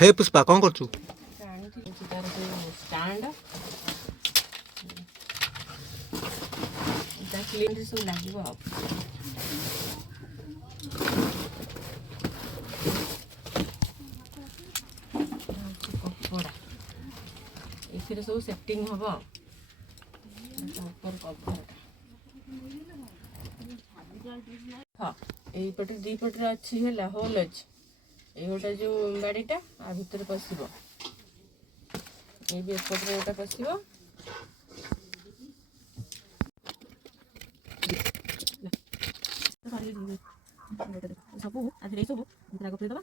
हे पुष्पा कौन करछु तार से स्टैंड क्लीन सब लगे कपड़ा ये सब सेटिंग हम कवर हाँ यपटे दीपटे अच्छी है होल अच्छी ये गोटे जो बाड़ीटा आ भितर पशब ये भी एपटे गोटे पशब सब आज सब राग पड़ेदबा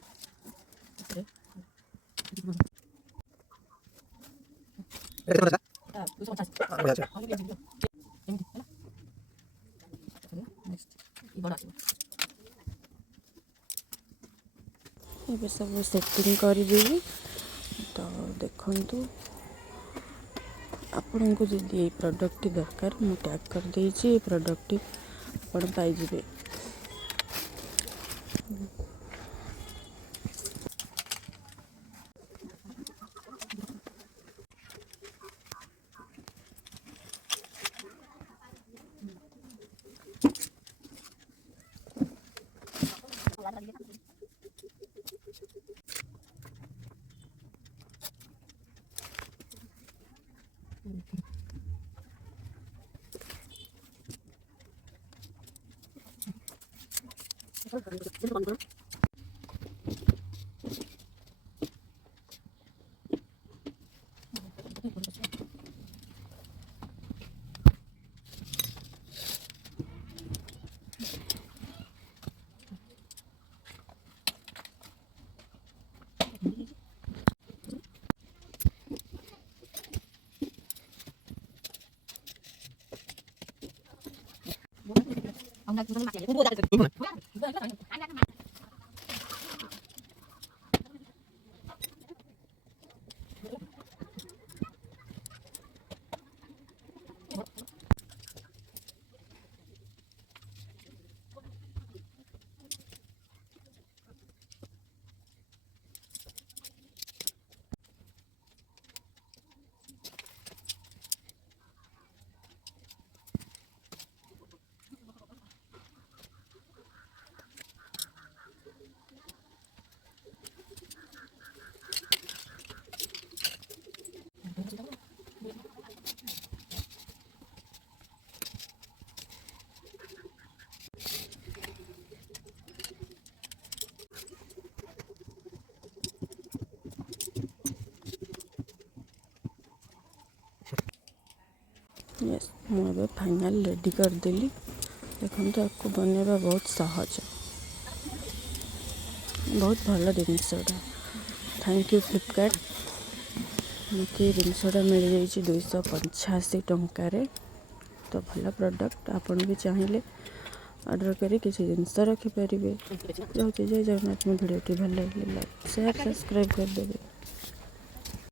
ये सब सेटिंग करदेवी तो देखु आपण को जब ये प्रोडक्ट दरकार मु टैग कर देछि प्रोडक्ट आपण पाइबे यस मुझे फाइनल रेडी करदेली देखो आपको बनवा बहुत सहज बहुत भल जिनसटा थैंक यू फ्लिपकार्ट मत जिनसटा मिल जाइए 285 टंकार तो भल प्रोडक्ट आपन भी चाहिए ऑर्डर करी किसी जिनस रखिपारे जय जगन्नाथ। मो भिडियो भल लगे लाइक शेयर सब्सक्राइब करदेवे।